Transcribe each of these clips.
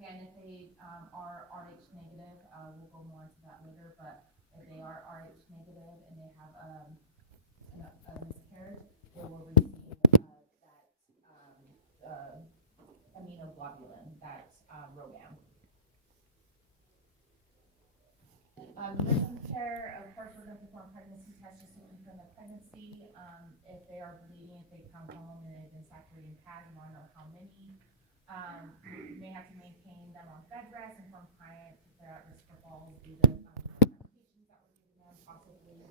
again, if they are Rh negative, we'll go more into that later, but if they are Rh negative and they have a miscarriage, they will receive that immunoglobulin, that ROGAM. Nursing care, of course, we're going to perform pregnancy tests just to confirm the pregnancy. If they are bleeding, if they come home and they've been saturating pads, we want to know how many. We may have to maintain them on bed rest, inform client if they're at risk for falls due to medications that we're giving them, possibly.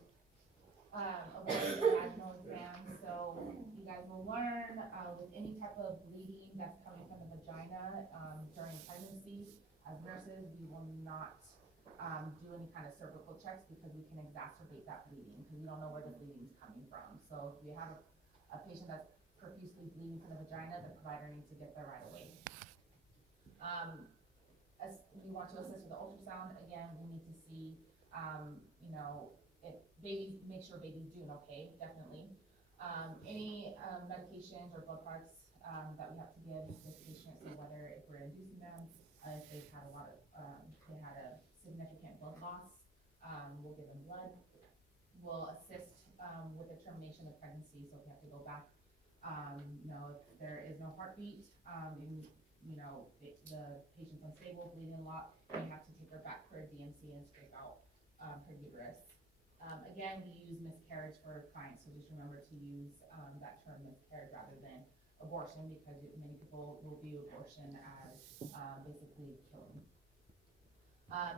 Avoid vaginal exam. So you guys will learn with any type of bleeding that's coming from the vagina during pregnancy, as nurses, we will not do any kind of cervical checks because we can exacerbate that bleeding because we don't know where the bleeding is coming from. So if we have a patient that's profusely bleeding from the vagina, the provider needs to get there right away. As we want to assist with the ultrasound, again, we need to see, if babies, make sure baby's doing okay, definitely. Any medications or blood products that we have to give this patient, so whether if we're inducing them, if they've had a lot of, they had a significant blood loss, we'll give them blood. We'll assist with the termination of pregnancy, so if we have to go back, if there is no heartbeat, and, the patient's unstable, bleeding a lot, we have to take her back for a DNC and scrape out her uterus. Again, we use miscarriage for clients, so just remember to use that term miscarriage rather than abortion because many people will view abortion as basically killing.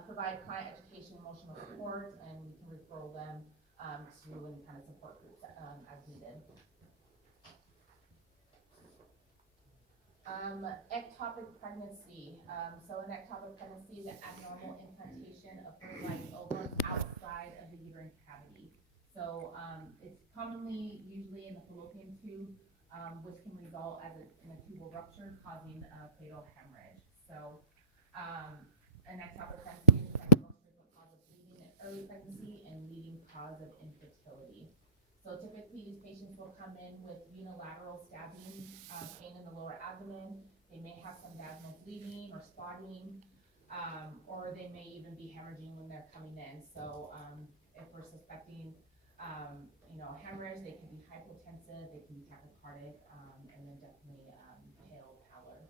Provide client education, emotional support, and we can refer them to any kind of support groups as needed. Ectopic pregnancy. So an ectopic pregnancy is an abnormal implantation of fertilized ovum outside of the uterine cavity. So it's commonly usually in the fallopian tube, which can result in a tubal rupture causing a fatal hemorrhage. So an ectopic pregnancy is the most frequent cause of bleeding in early pregnancy and leading cause of infertility. So typically these patients will come in with unilateral stabbing, pain in the lower abdomen. They may have some vaginal bleeding or spotting, or they may even be hemorrhaging when they're coming in. So if we're suspecting, hemorrhage, they can be hypotensive, they can be tachycardic, and then definitely pale pallor.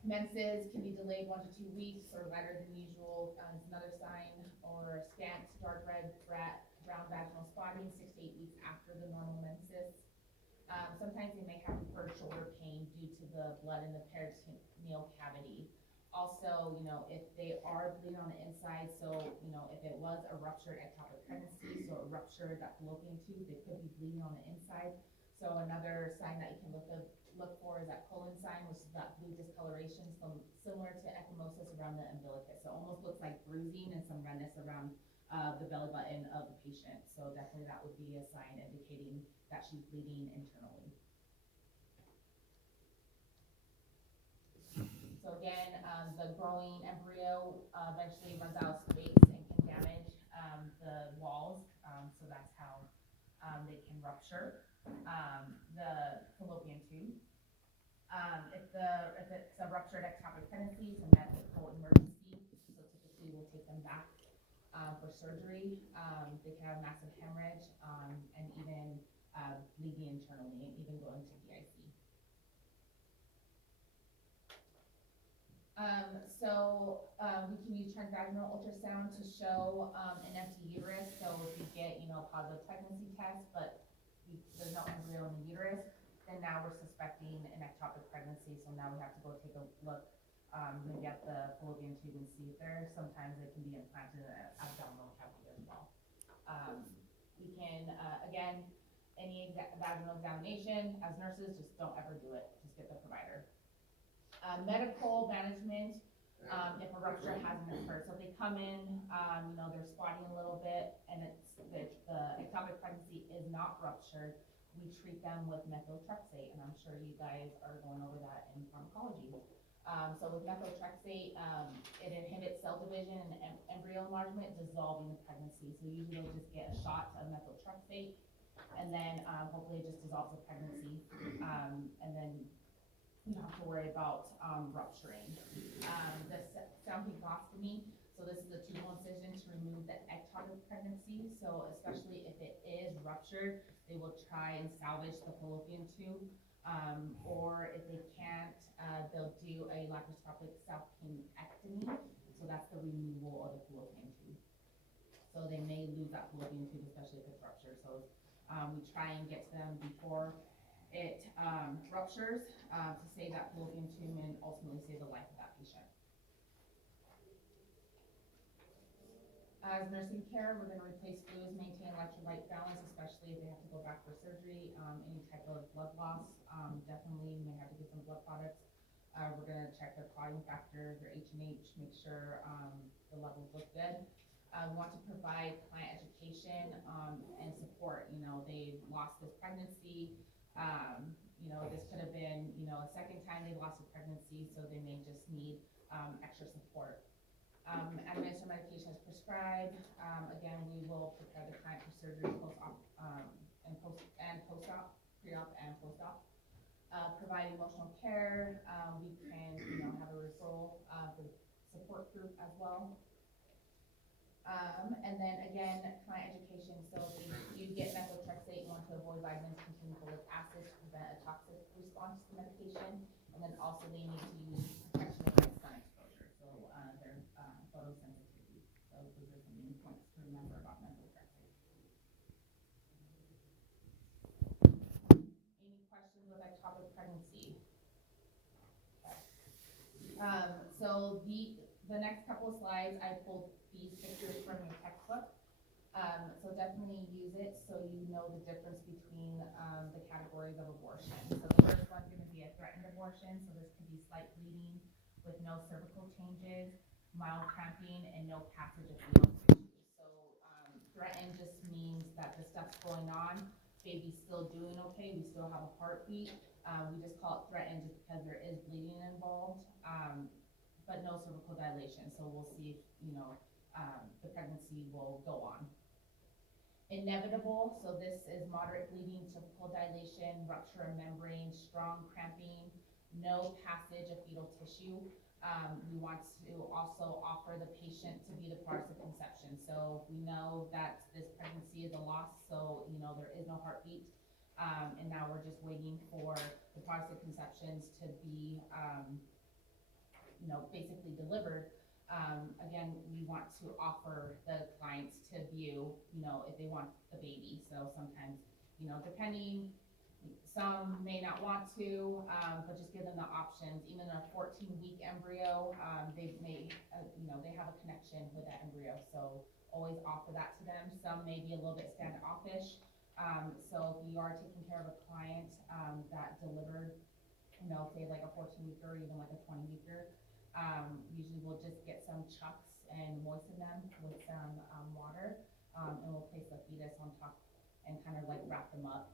Menses can be delayed 1 to 2 weeks or lighter than usual. It's another sign, or scant, dark red, brown vaginal spotting 6 to 8 weeks after the normal menses. Sometimes they may have deferred shoulder pain due to the blood in the peritoneal cavity. Also, if they are bleeding on the inside, so, if it was a ruptured ectopic pregnancy, so it ruptured that fallopian tube, they could be bleeding on the inside. So another sign that you can look for is that colon sign, which is that blue discoloration, similar to ecchymosis around the umbilicus. So it almost looks like bruising and some redness around the belly button of the patient. So definitely that would be a sign indicating that she's bleeding internally. So again, the growing embryo eventually runs out of space and can damage the walls. So that's how they can rupture the fallopian tube. If it's a ruptured ectopic pregnancy, it's a medical emergency. So typically we'll take them back for surgery. They can have massive hemorrhage and even bleeding internally and even going to DIC. We can use transvaginal ultrasound to show an empty uterus. So if we get, a positive pregnancy test, but there's no embryo in the uterus, then now we're suspecting an ectopic pregnancy. So now we have to go take a look, maybe at the fallopian tube and see if there. Sometimes it can be implanted in the abdominal cavity as well. We can, again, any vaginal examination as nurses, just don't ever do it. Just get the provider. Medical management, if a rupture hasn't occurred. So if they come in, they're spotting a little bit and the ectopic pregnancy is not ruptured, we treat them with methotrexate, and I'm sure you guys are going over that in pharmacology. So with methotrexate, it inhibits cell division and embryo enlargement, dissolving the pregnancy. So usually they'll just get a shot of methotrexate, and then hopefully it just dissolves the pregnancy, and then you don't have to worry about rupturing. The soundprostomy, so this is a tubal incision to remove the ectopic pregnancy. So especially if it is ruptured, they will try and salvage the fallopian tube. Or if they can't, they'll do a laparoscopic salpingectomy. So that's the removal of the fallopian tube. So they may lose that fallopian tube, especially if it's ruptured. So we try and get to them before it ruptures to save that fallopian tube and ultimately save the life of that patient. As nursing care, we're going to replace fluids, maintain electrolyte balance, especially if they have to go back for surgery, any type of blood loss. Definitely may have to get some blood products. We're going to check their clotting factor, their H&H, make sure the levels look good. We want to provide client education and support. You know, they lost this pregnancy. You know, this could have been, you know, a second time they lost a pregnancy, so they may just need extra support. Administer medication as prescribed. Again, we will prepare the client for surgery post-op and post-op, pre-op and post-op. Provide emotional care. We can, you know, have a referral for the support group as well. And then again, client education. So if you get methotrexate, you want to avoid vitamins containing folic acid to prevent a toxic response to the medication. And then also they need to use protection against sun exposure. So their photosensitivity. So those are some main points to remember about methotrexate. Any questions with ectopic pregnancy? Okay. So the next couple of slides, I pulled these pictures from your textbook. So definitely use it so you know the difference between the categories of abortion. So the first one's going to be a threatened abortion. So this could be slight bleeding with no cervical changes, mild cramping, and no passage of fetal tissue. So threatened just means that the stuff's going on, baby's still doing okay, we still have a heartbeat. We just call it threatened just because there is bleeding involved, but no cervical dilation. So we'll see if, you know, the pregnancy will go on. Inevitable, so this is moderate bleeding, typical dilation, rupture of membrane, strong cramping, no passage of fetal tissue. We want to also offer the patient to be the product of conception. So we know that this pregnancy is a loss, so you know there is no heartbeat, and now we're just waiting for the product of conceptions to be, you know, basically delivered. Again, we want to offer the clients to view, you know, if they want the baby. So sometimes, you know, depending, some may not want to, but just give them the options. Even a 14-week embryo, they may, you know, they have a connection with that embryo. So always offer that to them. Some may be a little bit standoffish. So if you are taking care of a client that delivered, you know, say like a 14-weeker or even like a 20-weeker, usually we'll just get some chucks and moisten them with some water, and we'll place the fetus on top and kind of like wrap them up,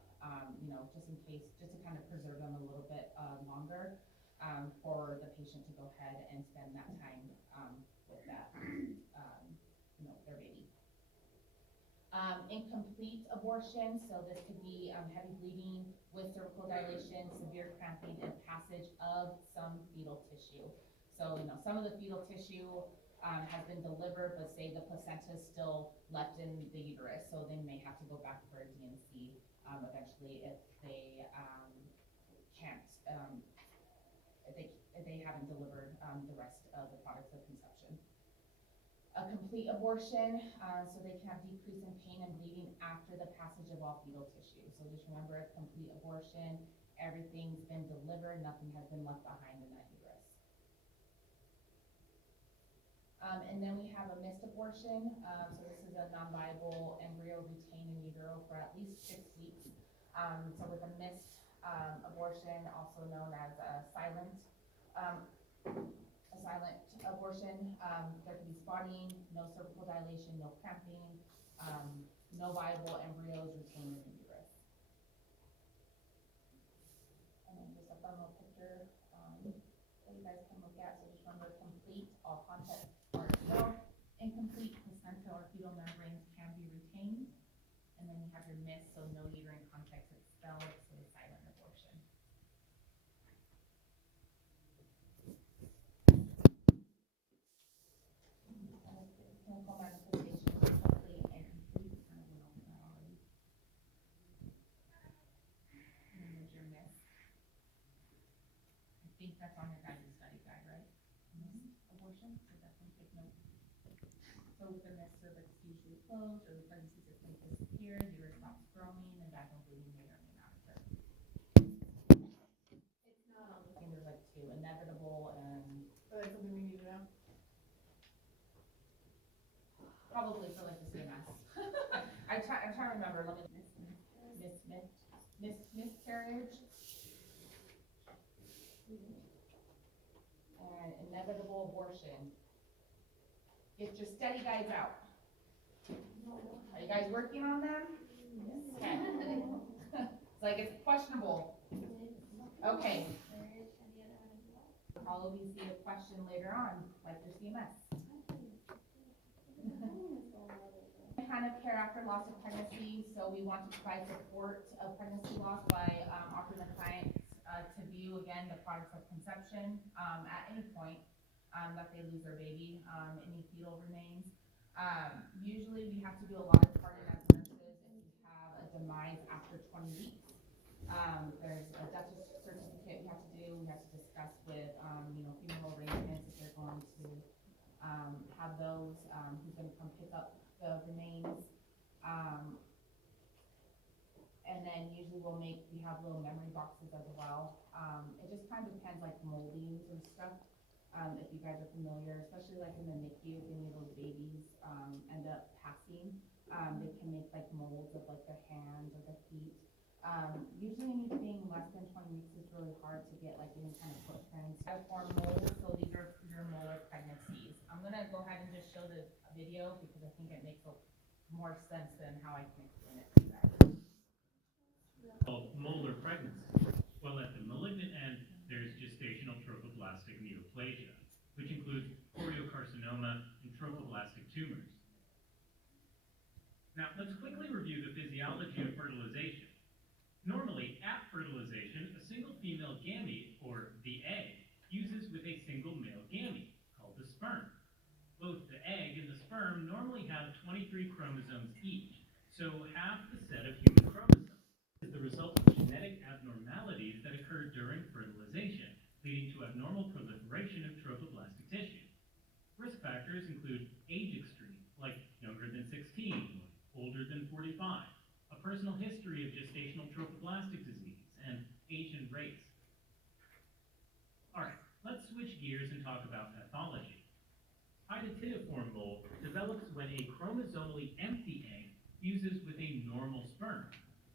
you know, just in case, just to kind of preserve them a little bit longer, for the patient to go ahead and spend that time with that, you know, their baby. Incomplete abortion, so this could be heavy bleeding with cervical dilation, severe cramping, and passage of some fetal tissue. So, you know, some of the fetal tissue has been delivered, but say the placenta is still left in the uterus, so they may have to go back for a D&C eventually if they can't, if they haven't delivered the rest of the products of conception. A complete abortion, so they can have decrease in pain and bleeding after the passage of all fetal tissue. So just remember, a complete abortion, everything's been delivered, nothing has been left behind in that uterus. And then we have a missed abortion. So this is a non-viable embryo retained in utero for at least 6 weeks. So with a missed abortion, also known as a silent abortion, there could be spotting, no cervical dilation, no cramping, no viable embryos retained in the uterus. And then just a fun little picture that you guys can look at. So just remember, complete, all contents are expelled. Incomplete, placenta or fetal membranes can be retained. And then you have your missed, so no uterine contents expelled, so a silent abortion. think that's on your guys' study guide, right? Abortion, so definitely take note. So with the mixed cervix usually closed, or the pregnancy system disappears, uterus stops growing, and vaginal bleeding may or may not occur. It's not on the, I think there's like two, inevitable and. Is that something we need to know? Probably for like the CMS. I'm trying to remember, let me, miscarriage. And inevitable abortion. Get your study guides out. Are you guys working on them? Okay. It's like it's questionable. Okay. Probably see a question later on, like your CMS. Kind of care after loss of pregnancy, so we want to provide support of pregnancy loss by offering the clients to view again the products of conception at any point that they lose their baby, any fetal remains. Usually we have to do a lot of part as nurses if you have a demise after 20 weeks. There's a death certificate we have to do. We have to discuss with funeral arrangements if they're going to have those, who's going to come pick up the remains, and then usually we have little memory boxes as well. It just kind of depends, like moldings and stuff. If you guys are familiar, especially like in the NICU, if any of those babies end up passing, they can make like molds of like the hands or the feet. Usually anything less than 20 weeks is really hard to get like any kind of footprints. I form molds, so these are your molar pregnancies. I'm gonna go ahead and just show the video because I think it makes more sense than how I can explain it to you guys. Called molar pregnancy. Well, at the malignant end, there's gestational trophoblastic neoplasia, which includes choriocarcinoma and trophoblastic tumors. Now, let's quickly review the physiology of fertilization. Normally, at fertilization, a single female gamete, or the egg, fuses with a single male gamete, called the sperm. Both the egg and the sperm normally have 23 chromosomes each, so half the set of human chromosomes is the result of genetic abnormalities that occur during fertilization, leading to abnormal proliferation of trophoblastic tissue. Risk factors include age extreme, like younger than 16 or older than 45, a personal history of gestational trophoblastic disease, and Asian race. All right, let's switch gears and talk about pathology. Hydatidiform mole develops when a chromosomally empty egg fuses with a normal sperm.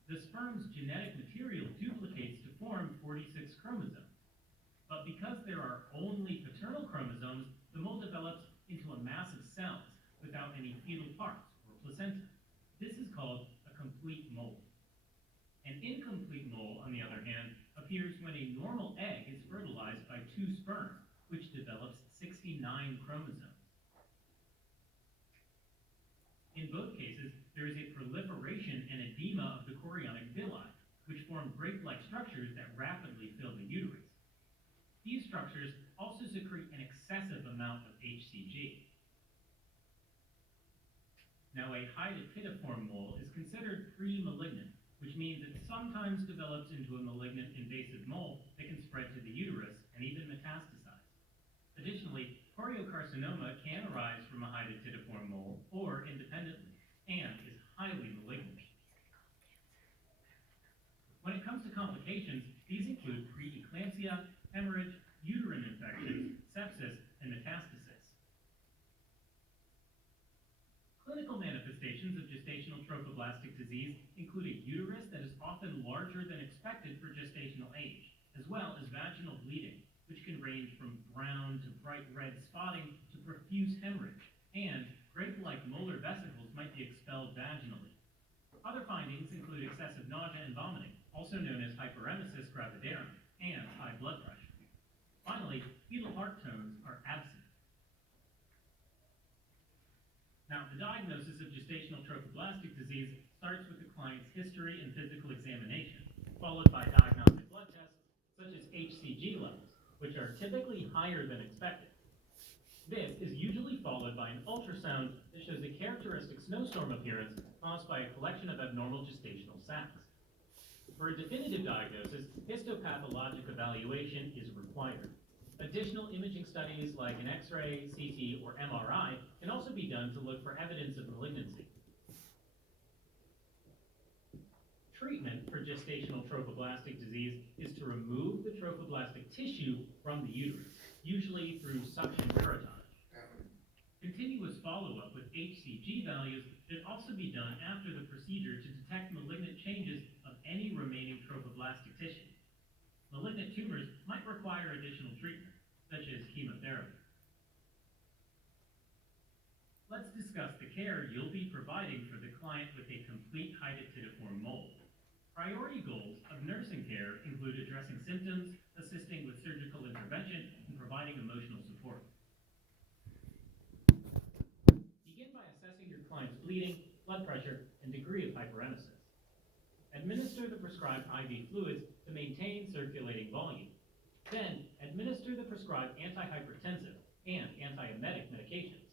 The sperm's genetic material duplicates to form 46 chromosomes. But because there are only paternal chromosomes, the mole develops into a mass of cells without any fetal parts or placenta. This is called a complete mole. An incomplete mole, on the other hand, appears when a normal egg is fertilized by two sperm, which develops 69 chromosomes. In both cases, there is a proliferation and edema of the chorionic villi, which form grape-like structures that rapidly fill the uterus. These structures also secrete an excessive amount of HCG. Now, a hydatidiform mole is considered pre-malignant, which means it sometimes develops into a malignant invasive mole that can spread to the uterus and even metastasize. Additionally, choriocarcinoma can arise from a hydatidiform mole or independently, and is highly malignant. When it comes to complications, these include preeclampsia, hemorrhage, uterine infections, sepsis, and metastasis. Clinical manifestations of gestational trophoblastic disease include a uterus that is often larger than expected for gestational age, as well as vaginal bleeding, which can range from brown to bright red spotting to profuse hemorrhage, and grape-like molar vesicles might be expelled vaginally. Other findings include excessive nausea and vomiting, also known as hyperemesis gravidarum, and high blood pressure. Finally, fetal heart tones are absent. Now, the diagnosis of gestational trophoblastic disease starts with the client's history and physical examination, followed by diagnostic blood tests, such as HCG levels, which are typically higher than expected. This is usually followed by an ultrasound that shows a characteristic snowstorm appearance caused by a collection of abnormal gestational sacs. For a definitive diagnosis, histopathologic evaluation is required. Additional imaging studies like an X-ray, CT, or MRI can also be done to look for evidence of malignancy. Treatment for gestational trophoblastic disease is to remove the trophoblastic tissue from the uterus, usually through suction curettage. Continuous follow-up with HCG values should also be done after the procedure to detect malignant changes of any remaining trophoblastic tissue. Malignant tumors might require additional treatment, such as chemotherapy. Let's discuss the care you'll be providing for the client with a complete hydatidiform mole. Priority goals of nursing care include addressing symptoms, assisting with surgical intervention, and providing emotional support. Begin by assessing your client's bleeding, blood pressure, and degree of hyperemesis. Administer the prescribed IV fluids to maintain circulating volume. Then, administer the prescribed antihypertensive and antiemetic medications.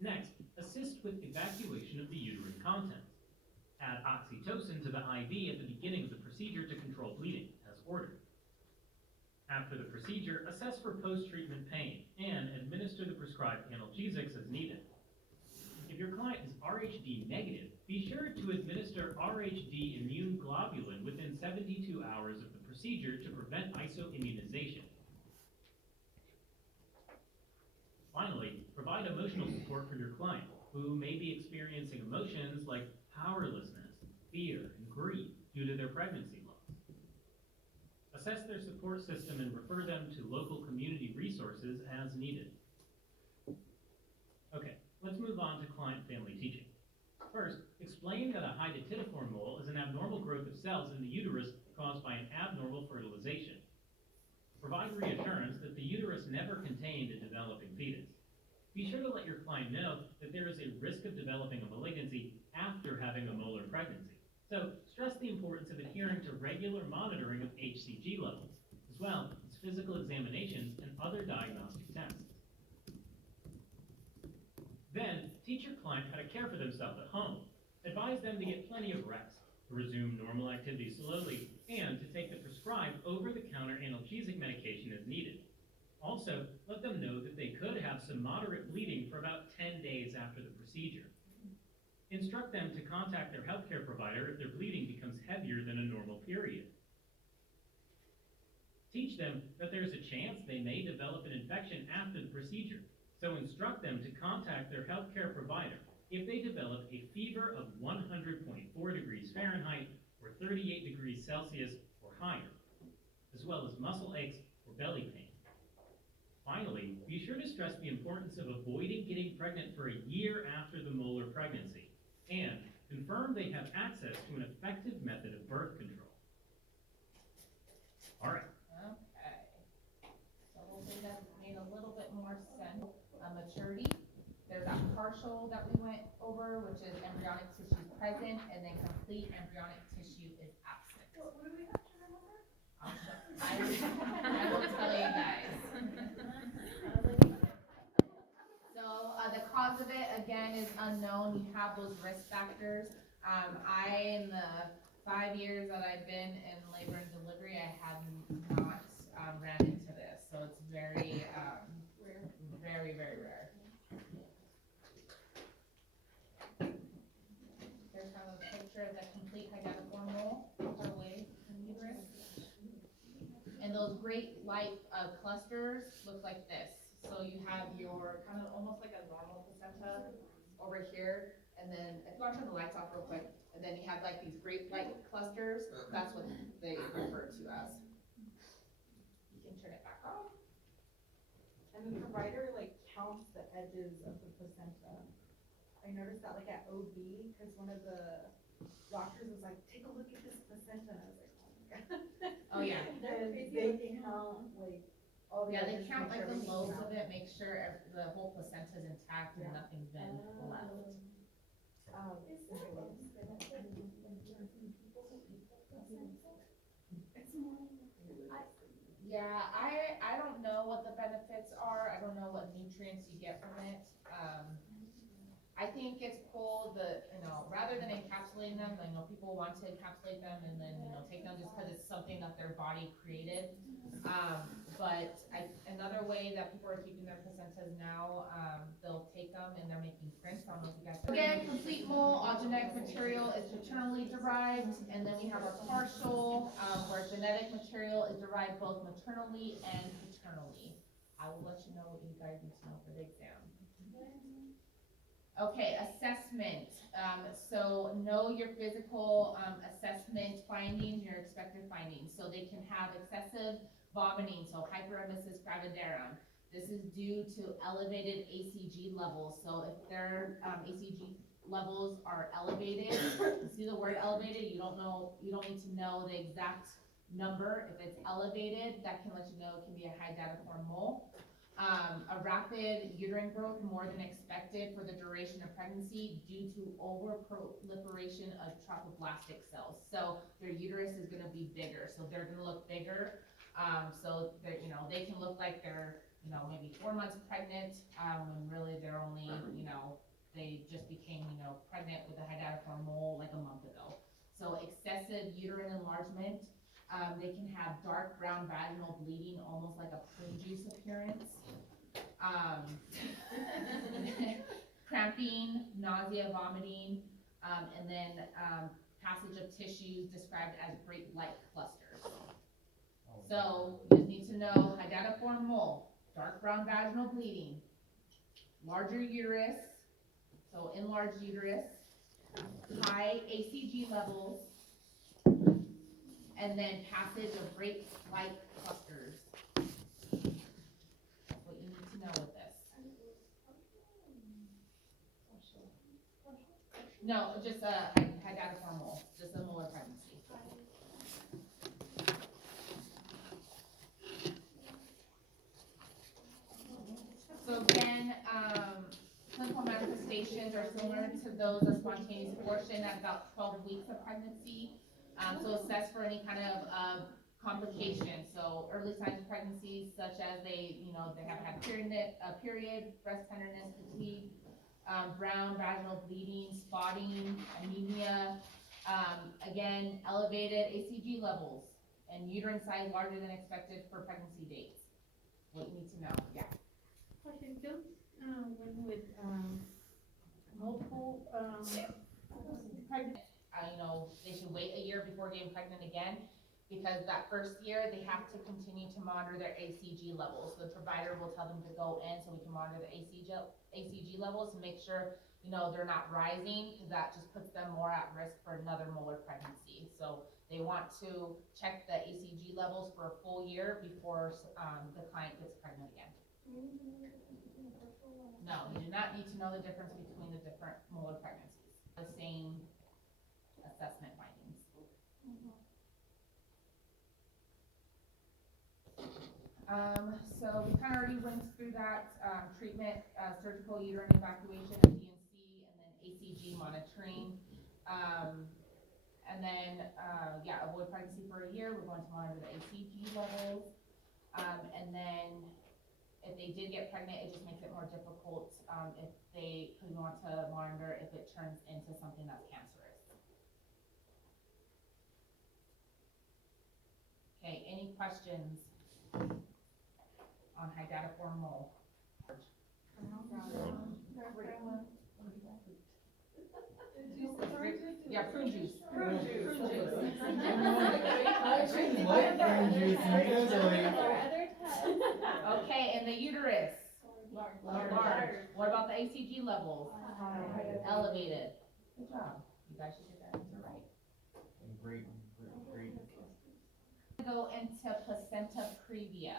Next, assist with evacuation of the uterine contents. Add oxytocin to the IV at the beginning of the procedure to control bleeding, as ordered. After the procedure, assess for post-treatment pain and administer the prescribed analgesics as needed. If your client is Rhd negative, be sure to administer Rhd immune globulin within 72 hours of the procedure to prevent isoimmunization. Finally, provide emotional support for your client, who may be experiencing emotions like powerlessness, fear, and grief due to their pregnancy loss. Assess their support system and refer them to local community resources as needed. Okay, let's move on to client-family teaching. First, explain that a hydatidiform mole is an abnormal growth of cells in the uterus caused by an abnormal fertilization. Provide reassurance that the uterus never contained a developing fetus. Be sure to let your client know that there is a risk of developing a malignancy after having a molar pregnancy. So, stress the importance of adhering to regular monitoring of HCG levels, as well as physical examinations and other diagnostic tests. Then, teach your client how to care for themselves at home. Advise them to get plenty of rest, to resume normal activity slowly, and to take the prescribed over-the-counter analgesic medication as needed. Also, let them know that they could have some moderate bleeding for about 10 days after the procedure. Instruct them to contact their healthcare provider if their bleeding becomes heavier than a normal period. Teach them that there's a chance they may develop an infection after the procedure, so instruct them to contact their healthcare provider if they develop a fever of 100.4 degrees Fahrenheit or 38 degrees Celsius or higher, as well as muscle aches or belly pain. Finally, be sure to stress the importance of avoiding getting pregnant for a year after the molar pregnancy, and confirm they have access to an effective method of birth control. All right. Okay. So we'll say that made a little bit more sense. Maturity. There's that partial that we went over, which is embryonic tissue present, and then complete embryonic tissue is absent. What do we have to remember? I will tell you guys. So the cause of it, again, is unknown. You have those risk factors. In the 5 years that I've been in labor and delivery, I have not ran into this. So it's very, Rare. very, very rare. Here's kind of a picture of the complete hydatidiform mole far away from the uterus. And those great light clusters look like this. So you have your kind of almost like a normal placenta over here, and then if you want to turn the lights off real quick, and then you have like these great light clusters. That's what they refer to as. You can turn it back off. And the provider like counts the edges of the placenta. I noticed that like at OB, because one of the doctors was like, take a look at this placenta, and I was like, oh my god. Oh yeah. And they count like all the Yeah, they edges, count make like sure the everything's lobes out. of it, make sure the whole placenta is intact and Yeah. nothing's been left. Yeah, I don't know what the benefits are. I don't know what nutrients you get from it. I think it's cool rather than encapsulating them, people want to encapsulate them and then, take them just because it's something that their body created. But another way that people are keeping their placentas now, they'll take them and they're making prints. I don't know if you guys. Again, complete mole, all genetic material is paternally derived, and then we have our partial, where genetic material is derived both maternally and paternally. I will let you know what you guys need to know for the exam. Okay, assessment. So know your physical assessment findings, your expected findings. So they can have excessive vomiting, so hyperemesis gravidarum. This is due to elevated ACG levels. So if their ACG levels are elevated, you see the word elevated, you don't need to know the exact number. If it's elevated, that can let you know it can be a high datiform mole. A rapid uterine growth more than expected for the duration of pregnancy due to overproliferation of trophoblastic cells. So their uterus is going to be bigger, so they're going to look bigger. So they're, they can look like they're, maybe 4 months pregnant, when really they're only, they just became, pregnant with a high datiform mole like a month ago. So excessive uterine enlargement. They can have dark brown vaginal bleeding, almost like a prune juice appearance. Cramping, nausea, vomiting, and then passage of tissues described as great light clusters. So you just need to know high datiform mole, dark brown vaginal bleeding, larger uterus, so enlarged uterus, high ACG levels, and then passage of great light clusters. That's what you need to know with this. No, just a high datiform mole, just a molar pregnancy. So again, clinical manifestations are similar to those of spontaneous abortion at about 12 weeks of pregnancy. So assess for any kind of complications. So early signs of pregnancy, such as they have had period, breast tenderness, fatigue, brown vaginal bleeding, spotting, anemia, again, elevated ACG levels, and uterine size larger than expected for pregnancy dates. What you need to know, yeah. Question, when with multiple Pregnant, they should wait a year before getting pregnant again, because that first year they have to continue to monitor their ACG levels. The provider will tell them to go in so we can monitor the ACG levels to make sure they're not rising, because that just puts them more at risk for another molar pregnancy. So they want to check the ACG levels for a full year before the client gets pregnant again. No, you do not need to know the difference between the different molar pregnancies. The same assessment findings. So we kind of already went through that treatment, surgical uterine evacuation, DNC, and then ACG monitoring. And then, avoid pregnancy for a year. We're going to monitor the ACG levels. And then if they did get pregnant, it just makes it more difficult if they could want to monitor if it turns into something that's cancerous. Okay, any questions on high datiform mole? Yeah, prune juice. Prune juice. I actually like prune juice, and you guys are like, Okay, and the uterus? Large. What about the ACG levels? Elevated. Good job. You guys should get that answer right. great. Go into placenta previa.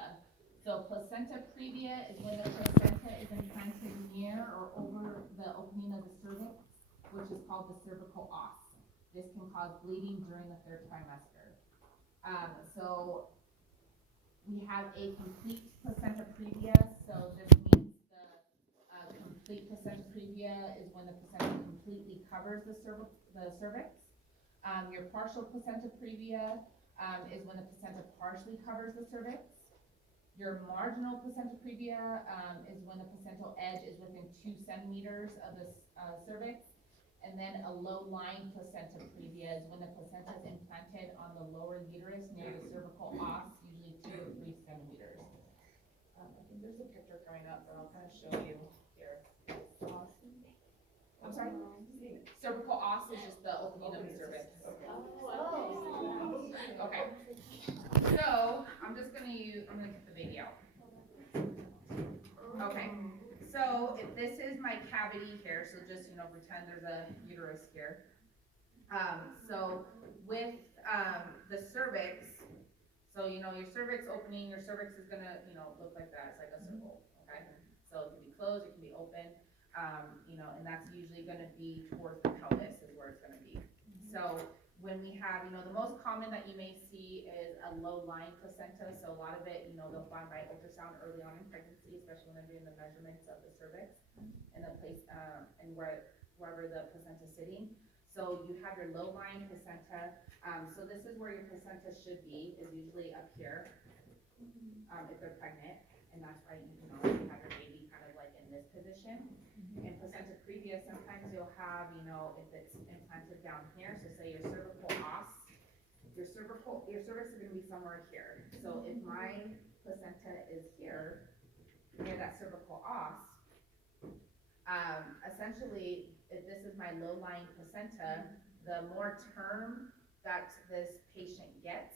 So placenta previa is when the placenta is implanted near or over the opening of the cervix, which is called the cervical os. This can cause bleeding during the 3rd trimester. So we have a complete placenta previa. So this means the complete placenta previa is when the placenta completely covers the cervix. Your partial placenta previa is when the placenta partially covers the cervix. Your marginal placenta previa, is when the placental edge is within 2 centimeters of the, cervix. And then a low-lying placenta previa is when the placenta is implanted on the lower uterus near the cervical os, usually 2 to 3 centimeters. I think there's a picture coming up, but I'll kind of show you here. I'm sorry? Cervical os is just the opening of the cervix. Okay. So, I'm gonna get the baby out. Okay. So, if this is my cavity here, so just, pretend there's a uterus here. So with, the cervix, so, your cervix opening, your cervix is gonna, look like that, it's like a circle, okay? So it can be closed, it can be open, and that's usually gonna be towards the pelvis is where it's gonna be. So when we have, the most common that you may see is a low-lying placenta, so a lot of it, they'll find by ultrasound early on in pregnancy, especially when they're doing the measurements of the cervix and the place, and wherever the placenta is sitting. So you have your low-lying placenta, so this is where your placenta should be, is usually up here, if they're pregnant, and that's why, you have your baby kind of like in this position. In placenta previa, sometimes you'll have, if it's implanted down here, so say your cervical os, your cervix is gonna be somewhere here. So if my placenta is here, near that cervical os, essentially, if this is my low-lying placenta, the more term that this patient gets,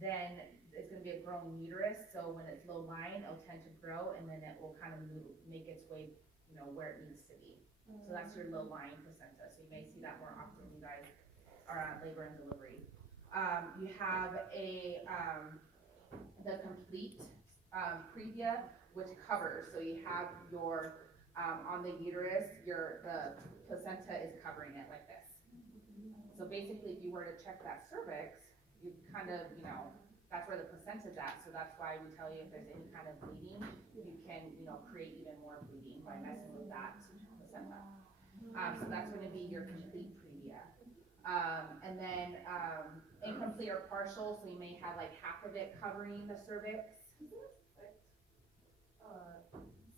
then it's gonna be a growing uterus, so when it's low-lying, it'll tend to grow, and then it will kind of make its way, where it needs to be. So that's your low-lying placenta, so you may see that more often when you guys are at labor and delivery. You have the complete, previa, which covers, so you have your, on the uterus, the placenta is covering it like this. So basically, if you were to check that cervix, you kind of, that's where the placenta's at, so that's why we tell you if there's any kind of bleeding, you can, create even more bleeding by messing with that placenta. So that's gonna be your complete previa. And then, incomplete or partial, so you may have like half of it covering the cervix.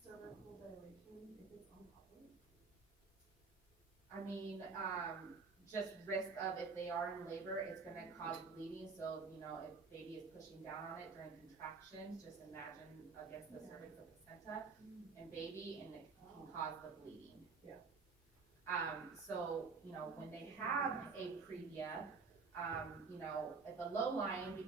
Cervical dilation if it's uncovered? I mean, just risk of if they are in labor, it's gonna cause bleeding, so, if baby is pushing down on it during contractions, just imagine against the cervix of placenta and baby, and it can cause the bleeding. Yeah. So, when they have a previa, if a low line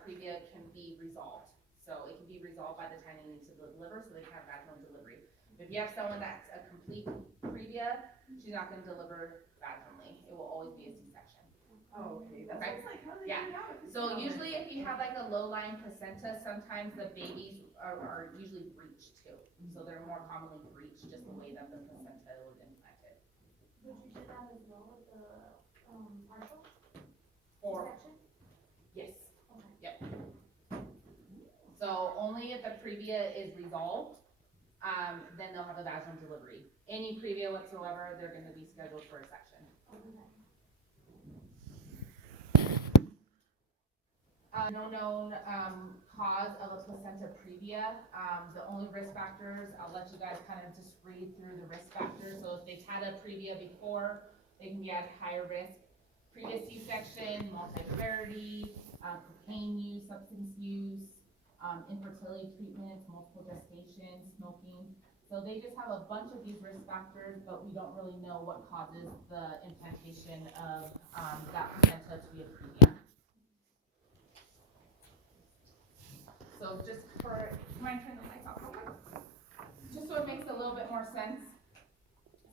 previa can be resolved. So it can be resolved by the time they need to deliver, so they can have vaginal delivery. If you have someone that's a complete previa, she's not gonna deliver vaginally. It will always be a C-section. Oh, okay. That Okay. sounds like how they Yeah. get it out. So usually if you have like a low-lying placenta, sometimes the babies are usually breached too. So they're more commonly breached just the way that the placenta was implanted. Would you do that as well with the, partial Or, section? yes. Okay. Yep. So only if the previa is resolved, then they'll have a vaginal delivery. Any previa whatsoever, they're gonna be scheduled for a section. Okay. No known, cause of a placenta previa. The only risk factors, I'll let you guys kind of just read through the risk factors. So if they've had a previa before, they can be at higher risk. Previous C-section, multivariety, cocaine use, substance use, infertility treatments, multiple gestation, smoking. So they just have a bunch of these risk factors, but we don't really know what causes the implantation of that placenta to be a previa. So just for, mind turn the lights off real quick? Just so it makes a little bit more sense.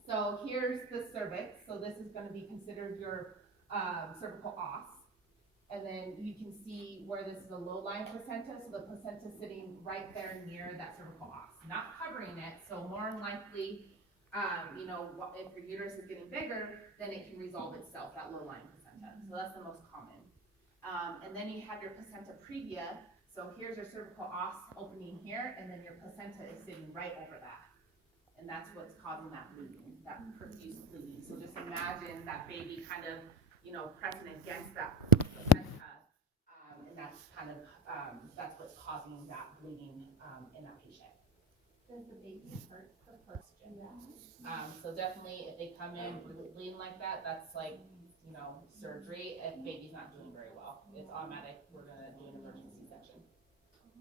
So here's the cervix. So this is going to be considered your cervical os. And then you can see where this is a low-lying placenta. So the placenta is sitting right there near that cervical os, not covering it. So more than likely, if your uterus is getting bigger, then it can resolve itself, that low-lying placenta. So that's the most common. And then you have your placenta previa. So here's your cervical os opening here, and then your placenta is sitting right over that. And that's what's causing that bleeding, that profuse bleeding. So just imagine that baby kind of, pressing against that placenta, and that's kind of, that's what's causing that bleeding, in that patient. Does the baby hurt the first gen? So definitely, if they come in bleeding like that, that's like, surgery, if baby's not doing very well. It's automatic, we're gonna do an emergency section.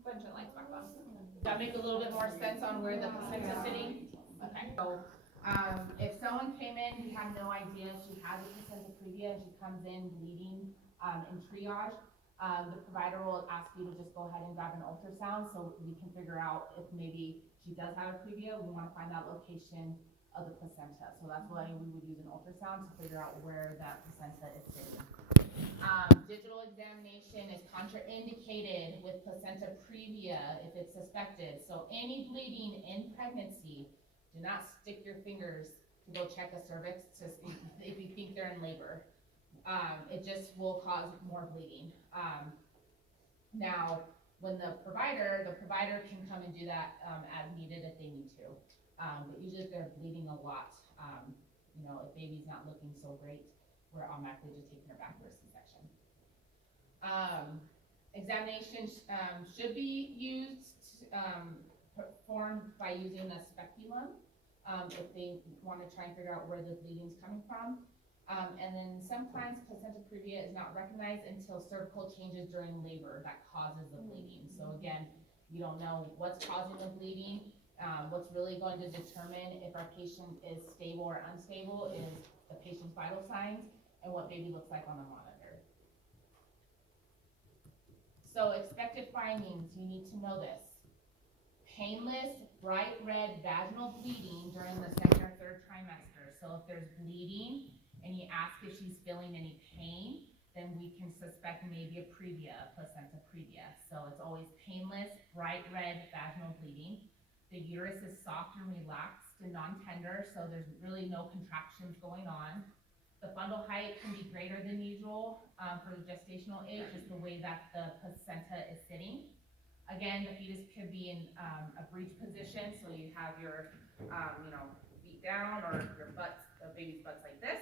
Go ahead and turn the lights back on. Does that make a little bit more sense on where the placenta's sitting? Okay, so, if someone came in, we have no idea, she has a placenta previa, and she comes in bleeding, in triage, the provider will ask you to just go ahead and grab an ultrasound, so we can figure out if maybe she does have a previa, we wanna find out location of the placenta, so that's why we would use an ultrasound to figure out where that placenta is sitting. Digital examination is contraindicated with placenta previa if it's suspected, so any bleeding in pregnancy, do not stick your fingers to go check a cervix to see if you think they're in labor. It just will cause more bleeding. Now, when the provider can come and do that, as needed if they need to. But usually if they're bleeding a lot, if baby's not looking so great, we're automatically just taking her back for a C-section. Examinations, should be used, performed by using a speculum, if they wanna try and figure out where the bleeding's coming from. And then sometimes placenta previa is not recognized until cervical changes during labor that causes the bleeding. So again, you don't know what's causing the bleeding. What's really going to determine if our patient is stable or unstable is the patient's vital signs and what baby looks like on the monitor. So expected findings, you need to know this. Painless, bright red vaginal bleeding during the second or third trimester. So if there's bleeding and you ask if she's feeling any pain, then we can suspect maybe a previa, placenta previa. So it's always painless, bright red vaginal bleeding. The uterus is soft and relaxed and non-tender, so there's really no contractions going on. The fundal height can be greater than usual for the gestational age, just the way that the placenta is sitting. Again, the fetus could be in a breech position, so you have your, feet down or your butt, the baby's butt's like this.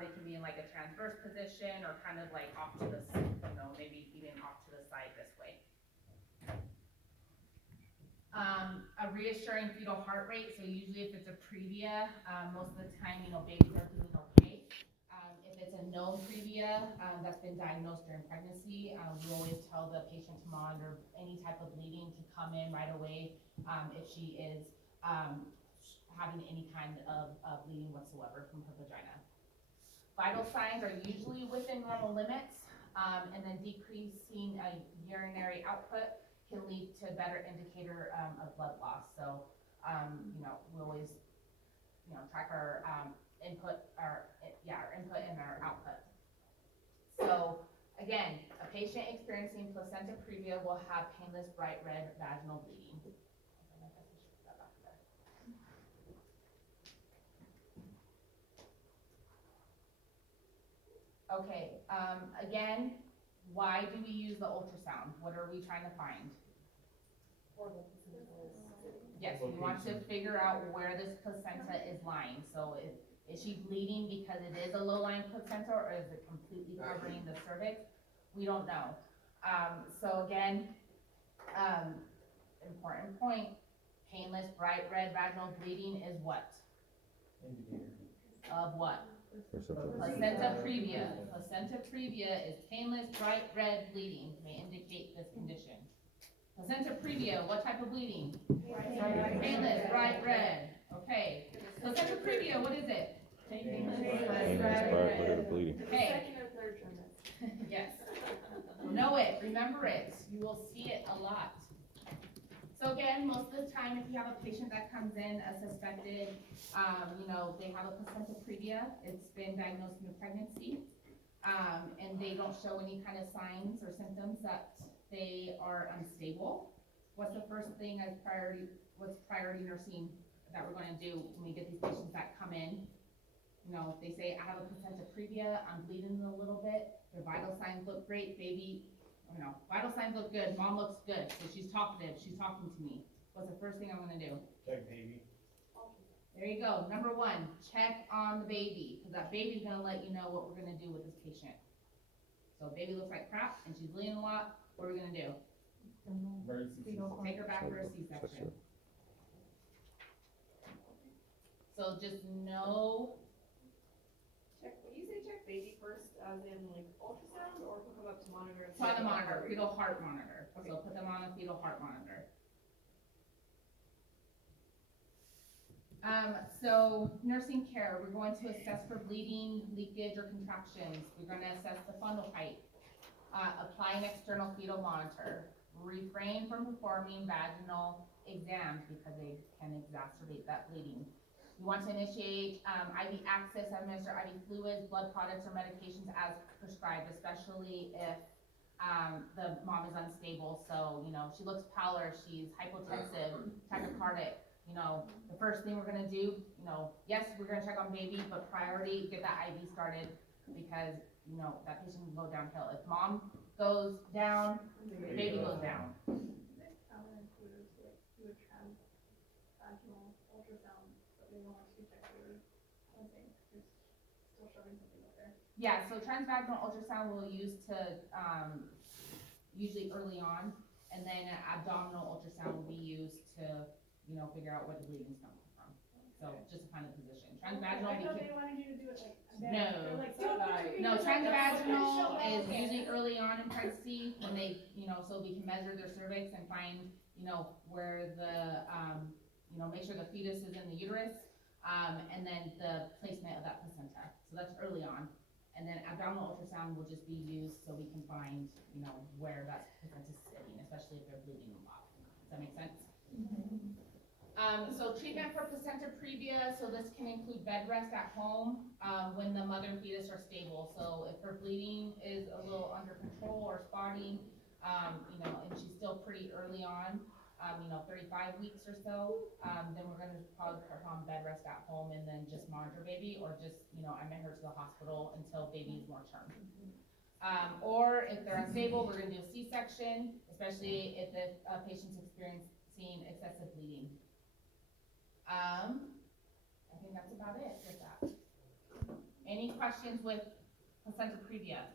They can be in like a transverse position or kind of like off to the, maybe even off to the side this way. A reassuring fetal heart rate, so usually if it's a previa, most of the time, babies are doing okay. If it's a known previa, that's been diagnosed during pregnancy, we always tell the patient to monitor any type of bleeding to come in right away, if she is, having any kind of bleeding whatsoever from her vagina. Vital signs are usually within normal limits, and then decreasing urinary output can lead to a better indicator of blood loss. So, we always, track our input and our output. So, again, a patient experiencing placenta previa will have painless, bright red vaginal bleeding. Okay, again, why do we use the ultrasound? What are we trying to find? Yes, we want to figure out where this placenta is lying. So is she bleeding because it is a low-lying placenta, or is it completely covering the cervix? We don't know. So again, important point, painless, bright red vaginal bleeding is what? Indicator. Of what? Placenta previa. Placenta previa is painless, bright red bleeding, may indicate this condition. Placenta previa, what type of bleeding? Painless, bright red. Okay. Placenta previa, what is it? Painless, bright red. bleeding. Okay. Second or third trimester. Yes. Know it, remember it. You will see it a lot. So again, most of the time, if you have a patient that comes in as suspected, they have a placenta previa, it's been diagnosed in a pregnancy, and they don't show any kind of signs or symptoms that they are unstable. What's the first thing as priority, what's priority nursing that we're gonna do when we get these patients that come in? If they say, I have a placenta previa, I'm bleeding a little bit, their vital signs look great, baby, vital signs look good, mom looks good, so she's talkative, she's talking to me. What's the first thing I'm gonna do? Check baby. There you go. Number one, check on the baby, because that baby's gonna let you know what we're gonna do with this patient. So baby looks like crap and she's bleeding a lot, what are we gonna do? Emergency Fetal Take her back for a C-section. So just know, Check, when you say check baby first, as in like ultrasound, or hook them up to monitor? it's on the monitor, fetal heart monitor, Okay. so put them on a fetal heart monitor. So nursing care, we're going to assess for bleeding, leakage, or contractions. We're gonna assess the fundal height. Apply an external fetal monitor. Refrain from performing vaginal exams because they can exacerbate that bleeding. You want to initiate, IV access, administer IV fluids, blood products, or medications as prescribed, especially if, the mom is unstable, so, you know, she looks pallor, she's hypotensive, tachycardic, you know, the first thing we're gonna do, you know, yes, we're gonna check on baby, but priority, get that IV started, because, you know, that patient can go downhill. If mom goes down, baby goes down. This counterintuitive to like do a transvaginal ultrasound, but they don't want to check your something, just still shoving something up there. Yeah, so transvaginal ultrasound we'll use to, usually early on, and then abdominal ultrasound will be used to, you know, figure out where the bleeding's coming from. So just to find a position. Transvaginal, I we thought can, they wanted you to do it like. No. They're like, don't put your no, fingers up there, transvaginal show is that. usually early on in pregnancy, when they, you know, so we can measure their cervix and find, you know, where the, you know, make sure the fetus is in the uterus, and then the placement of that placenta. So that's early on. And then abdominal ultrasound will just be used so we can find, you know, where that placenta's sitting, especially if they're bleeding a lot. Does that make sense? So treatment for placenta previa, so this can include bed rest at home, when the mother and fetus are stable. So if her bleeding is a little under control or spotty, you know, and she's still pretty early on, you know, 35 weeks or so, then we're gonna probably put her on bed rest at home and then just monitor baby, or just, you know, admit her to the hospital until baby's more term. Or if they're unstable, we're gonna do a C-section, especially if the patient's experiencing excessive bleeding. I think that's about it with that. Any questions with placenta previa?